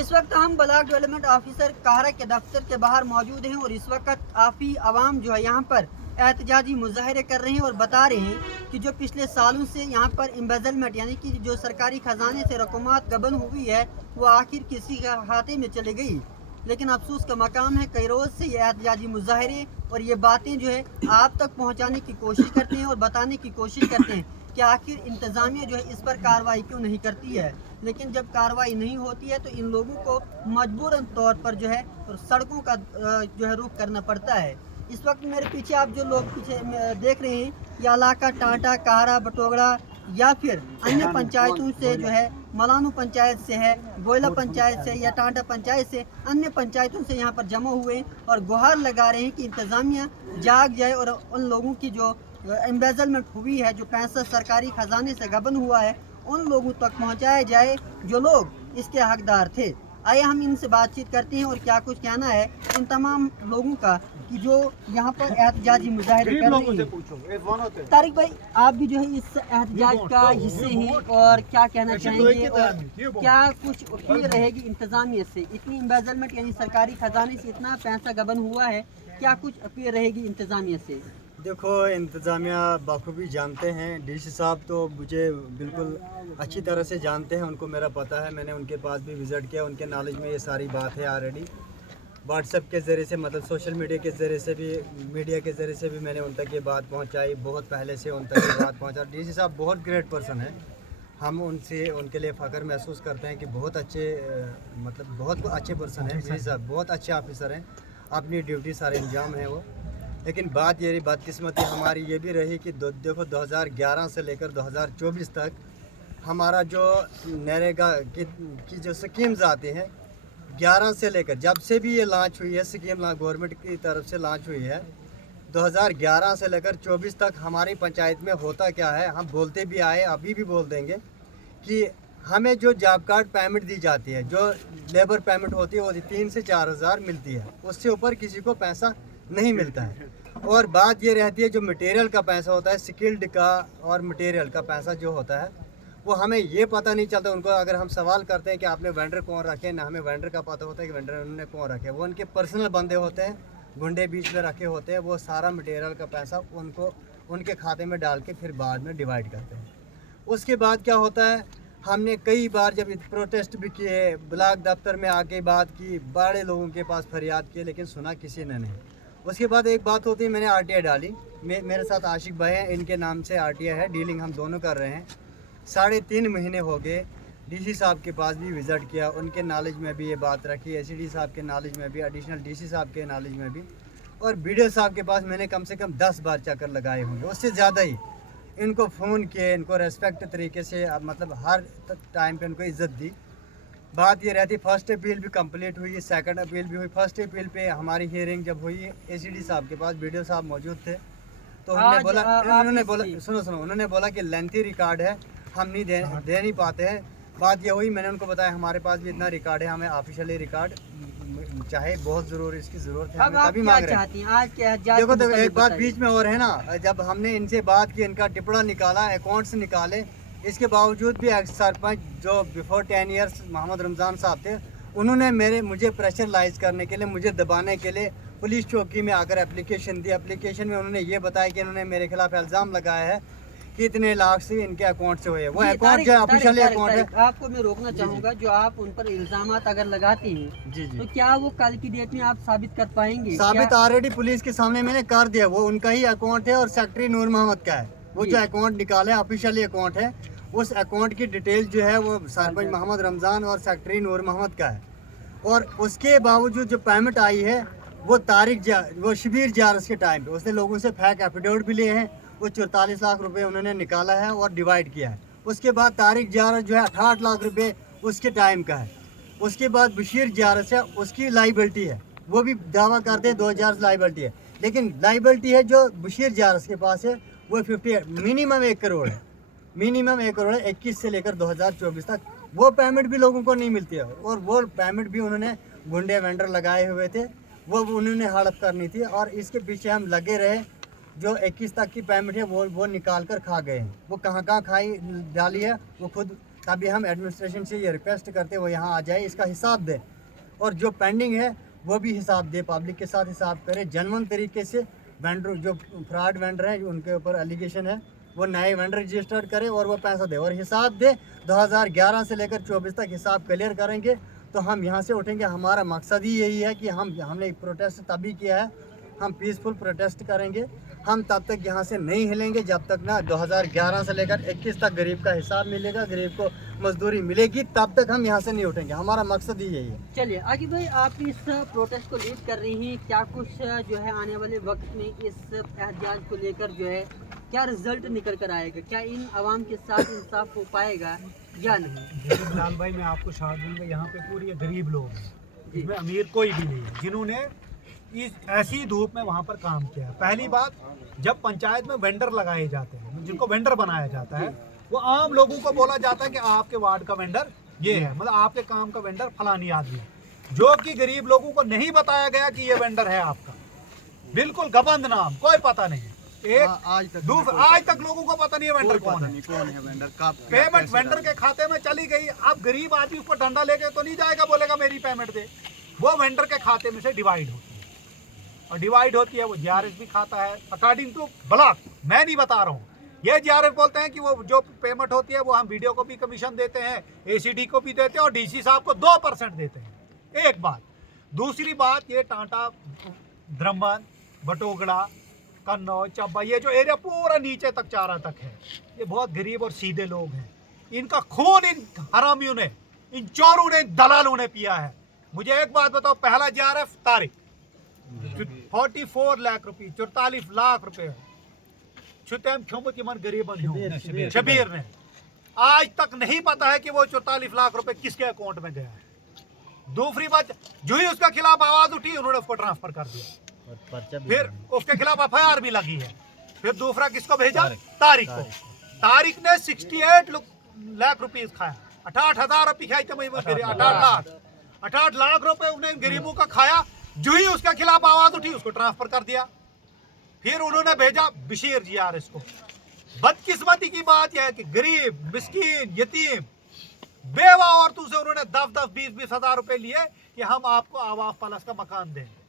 इस वक्त हम ब्लॉक डेवलपमेंट ऑफिसर काहरा के दफ्तर के बाहर मौजूद हैं और इस वक्त काफ़ी आवाम जो है यहाँ पर एहतजाजी मुजाहरे कर रहे हैं और बता रहे हैं कि जो पिछले सालों से यहाँ पर एम्बेजलमेंट यानी कि जो सरकारी खजाने से रकूमात गबन हुई है वो आखिर किसी के खाते में चली गई। लेकिन अफसोस का मकाम है कई रोज़ से ये एहतजाजी मुजाहरे और ये बातें जो है आप तक पहुँचाने की कोशिश करते हैं और बताने की कोशिश करते हैं कि आखिर इंतज़ामिया जो है इस पर कार्रवाई क्यों नहीं करती है। लेकिन जब कार्रवाई नहीं होती है तो इन लोगों को मजबूरन तौर पर जो है सड़कों का जो है रुख करना पड़ता है। इस वक्त मेरे पीछे आप जो लोग पीछे देख रहे हैं ये इलाका टाटा, काहरा, बटोगड़ा या फिर अन्य पंचायतों से जो है मलानू पंचायत से है, गोयला पंचायत से या टाटा पंचायत से, अन्य पंचायतों से यहाँ पर जमा हुए और गुहार लगा रहे हैं कि इंतज़ामिया जाग जाए और उन लोगों की जो एम्बेजलमेंट हुई है, जो पैसा सरकारी खजाने से गबन हुआ है, उन लोगों तक पहुँचाया जाए जो लोग इसके हकदार थे। आइए हम इनसे बातचीत करते हैं और क्या कुछ कहना है इन तमाम लोगों का कि जो यहाँ पर एहतजाजी मुजाहरे कर रहे हैं। तारिक भाई, आप भी जो है इस एहतजाज का हिस्से हैं और क्या कहना चाहेंगे और क्या कुछ अपील रहेगी इंतजामिया से? इतनी एम्बेजलमेंट यानी सरकारी खजाने से इतना पैसा गबन हुआ है, क्या कुछ अपील रहेगी इंतजामिया से? देखो, इंतज़ामिया बखूबी जानते हैं। डीसी साहब तो मुझे बिल्कुल अच्छी तरह से जानते हैं, उनको मेरा पता है, मैंने उनके पास भी विज़िट किया, उनके नॉलेज में ये सारी बात है ऑलरेडी। व्हाट्सएप के ज़रिए से, मतलब सोशल मीडिया के ज़रिए से भी, मीडिया के ज़रिए से भी मैंने उन तक ये बात पहुंचाई, बहुत पहले से उन तक ये बात पहुंचा। डीसी साहब बहुत ग्रेट पर्सन है, हम उनसे उनके लिए फ़ख्र महसूस करते हैं कि बहुत अच्छे, मतलब बहुत अच्छे पर्सन हैं डीसी साहब, बहुत अच्छे ऑफिसर हैं, अपनी ड्यूटी सारे इंजाम है वो। लेकिन बात ये बदकिस्मती हमारी ये भी रही कि देखो 2011 से लेकर 2024 तक हमारा जो नरेगा की जो स्कीम्स आती हैं, 11 से लेकर जब से भी ये लॉन्च हुई है स्कीम, गवर्नमेंट की तरफ से लॉन्च हुई है, 2011 से लेकर 24 तक हमारी पंचायत में होता क्या है, हम बोलते भी आए, अभी भी बोल देंगे कि हमें जो जॉब कार्ड पेमेंट दी जाती है, जो लेबर पेमेंट होती है, वो 3 से 4 हज़ार मिलती है, उससे ऊपर किसी को पैसा नहीं मिलता है। और बात ये रहती है जो मटेरियल का पैसा होता है, स्किल्ड का और मटेरियल का पैसा जो होता है, वो हमें ये पता नहीं चलता। उनको अगर हम सवाल करते हैं कि आपने वेंडर कौन रखे, ना हमें वेंडर का पता होता है कि वेंडर उन्होंने कौन रखे, वो उनके पर्सनल बंदे होते हैं, गुंडे बीच में रखे होते हैं, वो सारा मटेरियल का पैसा उनको उनके खाते में डाल के फिर बाद में डिवाइड करते हैं। उसके बाद क्या होता है, हमने कई बार जब प्रोटेस्ट भी किए, ब्लॉक दफ्तर में आके बात की, बड़े लोगों के पास फरियाद किए, लेकिन सुना किसी ने नहीं। उसके बाद एक बात होती है, मैंने आरटीआई डाली, मेरे साथ आशिक भाई हैं, इनके नाम से आरटीआई है, डीलिंग हम दोनों कर रहे हैं। 3.5 महीने हो गए, डीसी साहब के पास भी विज़िट किया, उनके नॉलेज में भी ये बात रखी, एसीडी साहब के नॉलेज में भी, एडिशनल डीसी साहब के नॉलेज में भी, और बीडीओ साहब के पास मैंने कम से कम 10 बार चक्कर लगाए होंगे, उससे ज़्यादा ही। इनको फ़ोन किए, इनको रेस्पेक्ट तरीके से, मतलब हर टाइम पे उनको इज़्ज़त दी। बात ये रहती, फर्स्ट अपील भी कंप्लीट हुई, सेकंड अपील भी हुई। फर्स्ट अपील पे हमारी हियरिंग जब हुई, एसीडी साहब के पास बीडीओ साहब मौजूद थे, तो उन्होंने बोला सुनो उन्होंने बोला कि लेंथी रिकॉर्ड है, हम नहीं दे नहीं पाते हैं। बात ये हुई, मैंने उनको बताया हमारे पास भी इतना रिकॉर्ड है, हमें ऑफिशियली रिकॉर्ड चाहे, बहुत ज़रूर इसकी ज़रूरत है, हमें तभी मांग रहे हैं। देखो एक बात बीच में और है ना, जब हमने इनसे बात की, इनका टिपड़ा निकाला, अकाउंट्स निकाले, इसके बावजूद भी सरपंच जो बिफोर 10 ईयर्स मोहम्मद रमज़ान साहब थे, उन्होंने मुझे प्रेशराइज करने के लिए, मुझे दबाने के लिए पुलिस चौकी में आकर एप्लीकेशन दी। एप्लीकेशन में उन्होंने ये बताया कि इन्होंने मेरे खिलाफ इल्ज़ाम लगाया है कि इतने लाख से इनके अकाउंट से हुए। वो अकाउंट जो ऑफिशियली अकाउंट है। आपको मैं रोकना चाहूँगा, जो आप उन पर इल्ज़ामात अगर लगाते हैं जी तो क्या वो कल की डेट में आप साबित कर पाएंगे? साबित ऑलरेडी पुलिस के सामने मैंने कर दिया, वो उनका ही अकाउंट है और सेक्रेटरी नूर मोहम्मद का है। वो जो अकाउंट निकाले ऑफिशियली अकाउंट है, उस अकाउंट की डिटेल जो है वो सरपंच मोहम्मद रमज़ान और सेक्रेटरी नूर मोहम्मद का है। और उसके बावजूद जो पेमेंट आई है वो शबीर जारस के टाइम पे उसने लोगों से फेक एफिडेविट भी लिए हैं, वो 44 लाख रुपए उन्होंने निकाला है और डिवाइड किया है। उसके बाद तारिक जारस जो है 68 लाख रुपए उसके टाइम का है। उसके बाद बशीर जारस है, उसकी लाइबिलिटी है, वो भी दावा करते हैं 2000 लाइबिलिटी है, लेकिन लाइबिलिटी है जो बशीर जारस के पास है वो 50 मिनिमम 1 करोड़ है, मिनिमम 1 करोड़ है 21 से लेकर 2024 तक। वो पेमेंट भी लोगों को नहीं मिलती है, और वो पेमेंट भी उन्होंने गुंडे वेंडर लगाए हुए थे, वो उन्होंने हड़प करनी थी, और इसके पीछे हम लगे रहे। जो 21 तक की पेमेंट है वो निकाल कर खा गए हैं। वो कहाँ खाई डाली है वो खुद तभी हम एडमिनिस्ट्रेशन से ये रिक्वेस्ट करते वो यहाँ आ जाए, इसका हिसाब दे, और जो पेंडिंग है वो भी हिसाब दे, पब्लिक के साथ हिसाब करे जेन्युइन तरीके से। वेंडर जो फ्रॉड वेंडर हैं उनके ऊपर एलिगेशन है, वो नए वेंडर रजिस्टर्ड करे और वो पैसा दे और हिसाब दे। 2011 से लेकर 24 तक हिसाब क्लियर करेंगे तो हम यहाँ से उठेंगे। हमारा मकसद ही यही है कि हमने एक प्रोटेस्ट तभी किया है, हम पीसफुल प्रोटेस्ट करेंगे। हम तब तक यहाँ से नहीं हिलेंगे जब तक ना 2011 से लेकर 21 तक गरीब का हिसाब मिलेगा, गरीब को मजदूरी मिलेगी, तब तक हम यहाँ से नहीं उठेंगे। हमारा मकसद ही यही है। चलिए आगे भाई, आप इस प्रोटेस्ट को लीड कर रही हैं, क्या कुछ जो है आने वाले वक्त में इस एहतजाज को लेकर जो है क्या रिजल्ट निकल कर आएगा? क्या इन आवाम के साथ इंसाफ हो पाएगा या नहीं? देखिए बिलाल भाई, मैं आपको साथ दूंगा, यहाँ पे पूरी गरीब लोग हैं, इसमें अमीर कोई भी नहीं है जिन्होंने इस ऐसी धूप में वहाँ पर काम किया है। पहली बात, जब पंचायत में वेंडर लगाए जाते हैं, जिनको वेंडर बनाया जाता है, वो आम लोगों को बोला जाता है कि आपके वार्ड का वेंडर ये है, मतलब आपके काम का वेंडर फलानी आदमी है, जो कि गरीब लोगों को नहीं बताया गया कि ये वेंडर है आपका। बिल्कुल गबंद नाम, कोई पता नहीं। आज तक लोगों को पता नहीं है वेंडर कौन है वेंडर का। पेमेंट वेंडर के खाते में चली गई, अब गरीब आदमी उसको डंडा लेके तो नहीं जाएगा, बोलेगा मेरी पेमेंट दे। वो वेंडर के खाते में से डिवाइड होती है, और डिवाइड होती है वो जीआरएस भी खाता है अकॉर्डिंग टू ब्लॉक। मैं नहीं बता रहा हूँ, ये जीआरएस बोलते हैं कि वो जो पेमेंट होती है वो हम वीडियो को भी कमीशन देते हैं, एसीडी को भी देते हैं, और डीसी साहब को 2% देते हैं। एक बात। दूसरी बात, ये टाटा, द्रमन, बटोगड़ा, कन्नौज, चब्बा, ये जो एरिया पूरा नीचे तक चारा तक है, ये बहुत गरीब और सीधे लोग हैं। इनका खून इन हरामियों ने, इन चोरों ने, दलालों ने पिया है। मुझे एक बात बताओ, पहला जीआरएफ तारीख 44 लाख रुपए, 44 लाख रुपए छुतेम खियोमत यमन गरीबन शबीर ने। आज तक नहीं पता है कि वो 44 लाख रुपए किसके अकाउंट में गया है। दूसरी बात, जो ही उसके खिलाफ आवाज उठी उन्होंने उसको ट्रांसफर कर दिया, फिर उसके खिलाफ एफआईआर भी लगी है। फिर दूसरा किसको भेजा? तारिक को। तारिक ने 68 लाख रुपए खाया, 68,000 रुपए खाई थे, 68 लाख रुपए उन्हें गरीबों का खाया। जो ही उसके खिलाफ आवाज उठी उसको ट्रांसफर कर दिया। फिर उन्होंने भेजा बशीर जीआरएस को। बदकिस्मती की बात यह है कि गरीब, मिस्कीन, यतीम, बेवा औरतों से उन्होंने 10-10, 20-20 हजार रुपए लिए कि हम आपको आवास प्लस का मकान देंगे।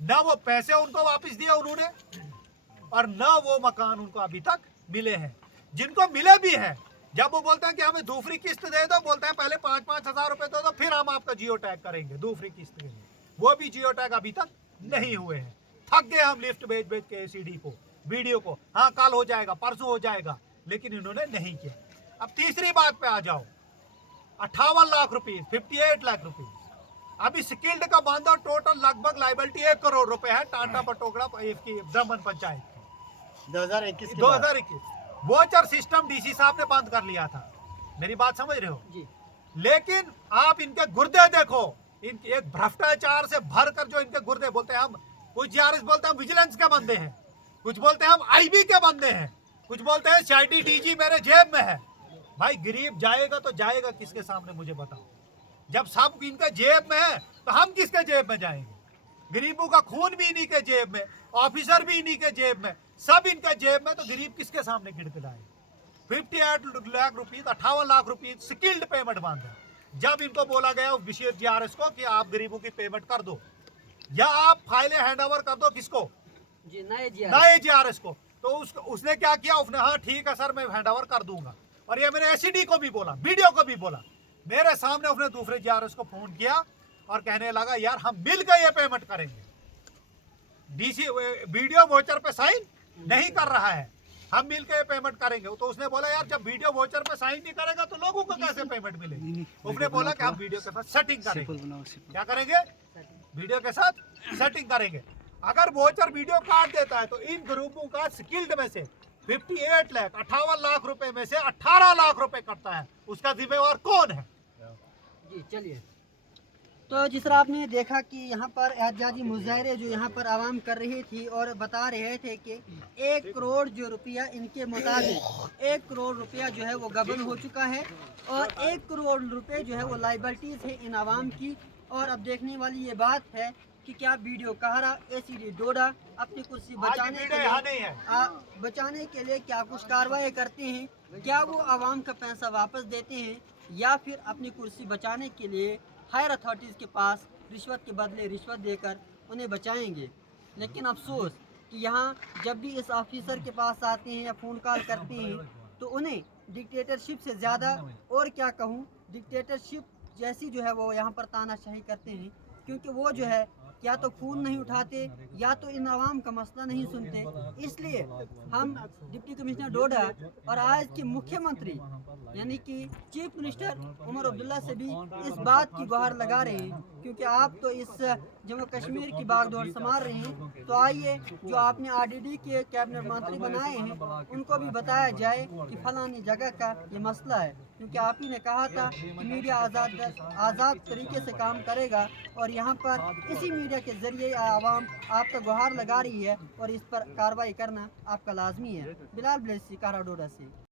न वो पैसे उनको वापस दिए उन्होंने, और न वो मकान उनको अभी तक मिले हैं। जिनको मिले भी हैं, जब वो बोलते हैं कि हमें दूसरी किस्त दे दो, बोलते हैं पहले 5-5 हजार रुपए दे दो, फिर हम आपका जियो टैग करेंगे दूसरी किस्त के लिए। वो भी जियो टैग अभी तक नहीं हुए हैं। थक गए हम लिस्ट भेज भेज के एसीडी को, वीडियो को। हाँ, कल हो जाएगा, परसों हो जाएगा, लेकिन इन्होंने नहीं किया। अब तीसरी बात पे आ जाओ, 58 लाख रुपए, 58 लाख रुपए अभी स्किल्ड का बांधा। टोटल लगभग लाइबिलिटी 1 करोड़ रुपए है टाटा पटोगड़ा की दमन पंचायत की 2021। वोचर सिस्टम डीसी साहब ने बंद कर लिया था, मेरी बात समझ रहे हो जी। लेकिन आप इनके गुर्दे देखो, इनके एक भ्रष्टाचार से भर कर जो इनके गुर्दे, बोलते हैं हम, कुछ जीआरएस बोलते हैं हम विजिलेंस के बंदे हैं, कुछ बोलते हैं हम आईबी के बंदे हैं, कुछ बोलते हैं सीआईडी डीजी मेरे जेब में है। भाई गरीब जाएगा तो जाएगा किसके सामने, मुझे बताओ। जब सब इनके जेब में है तो हम किसके जेब में जाएंगे? गरीबों का खून भी इन्हीं के जेब में, ऑफिसर भी इन्हीं के जेब में, सब इनके जेब में, तो गरीब किसके सामने गिड़गिड़ाए? 58 लाख रुपए, 58 लाख रुपए स्किल्ड पेमेंट बांधा। जब इनको बोला गया विशेष जीआरएस को कि आप गरीबों की पेमेंट कर दो या आप फाइलें हैंड ओवर कर दो, किसको? जी, नए जीआरएस को। तो उसने क्या किया? उसने हाँ ठीक है सर, मैं हैंड ओवर कर दूंगा। और ये मैंने एसीडी को भी बोला, वीडियो को भी बोला, मेरे सामने उसने दूसरे जीआरएस को फोन किया और कहने लगा यार हम मिल के ये पेमेंट करेंगे। डीसी वीडियो वोचर पे साइन नहीं कर रहा है, हम मिल के पेमेंट करेंगे। तो उसने बोला यार जब वीडियो वोचर पे साइन नहीं करेगा तो लोगों को कैसे पेमेंट मिलेगी? उसने बोला कि हम वीडियो के साथ सेटिंग करेंगे। क्या करेंगे? वीडियो के साथ सेटिंग करेंगे। अगर वोचर वीडियो काट देता है तो इन ग्रुपों का स्किल्ड में से 58 लाख, 58 लाख रुपए में से 18 लाख रुपए कटता है, उसका जिम्मेवार कौन है? जी चलिए, तो जिस तरह आपने देखा कि यहाँ पर एहतजाजी मुजाहरे जो यहाँ पर आवाम कर रही थी और बता रहे थे कि 1 करोड़ जो रुपया, इनके मुताबिक 1 करोड़ रुपया जो है वो गबन हो चुका है और 1 करोड़ रुपए जो है वो लाइबिलिटीज़ है इन आवाम की। और अब देखने वाली ये बात है कि क्या वीडियो कहरा एसीडी डोडा अपनी कुर्सी आज बचाने वीडियो के यहाँ लिए नहीं है। बचाने के लिए क्या कुछ कार्रवाई करते हैं, क्या वो आवाम का पैसा वापस देते हैं या फिर अपनी कुर्सी बचाने के लिए हायर अथॉरिटीज़ के पास रिश्वत के बदले रिश्वत देकर उन्हें बचाएंगे। लेकिन अफसोस कि यहाँ जब भी इस ऑफिसर के पास आते हैं या फ़ोन कॉल करते हैं तो उन्हें डिक्टेटरशिप से ज़्यादा और क्या कहूँ, डिक्टेटरशिप जैसी जो है वो यहाँ पर तानाशाही करते हैं, क्योंकि वो जो है या तो फ़ोन नहीं उठाते या तो इन आवाम का मसला नहीं सुनते। इसलिए हम डिप्टी कमिश्नर डोडा और आज के मुख्यमंत्री यानी कि चीफ मिनिस्टर उमर अब्दुल्ला से भी इस बात की गुहार लगा रहे हैं, क्योंकि आप तो इस जम्मू कश्मीर की बागडोर संभाल रहे हैं, तो आइए जो आपने आरडीडी के कैबिनेट मंत्री बनाए हैं उनको भी बताया जाए कि फलानी जगह का ये मसला है, क्योंकि आप ही ने कहा था कि मीडिया आज़ाद तरीके से काम करेगा और यहाँ पर इसी मीडिया के ज़रिए आवाम आपका गुहार लगा रही है और इस पर कार्रवाई करना आपका लाजमी है। बिलाल ब्लेसी, कारा डोडा से।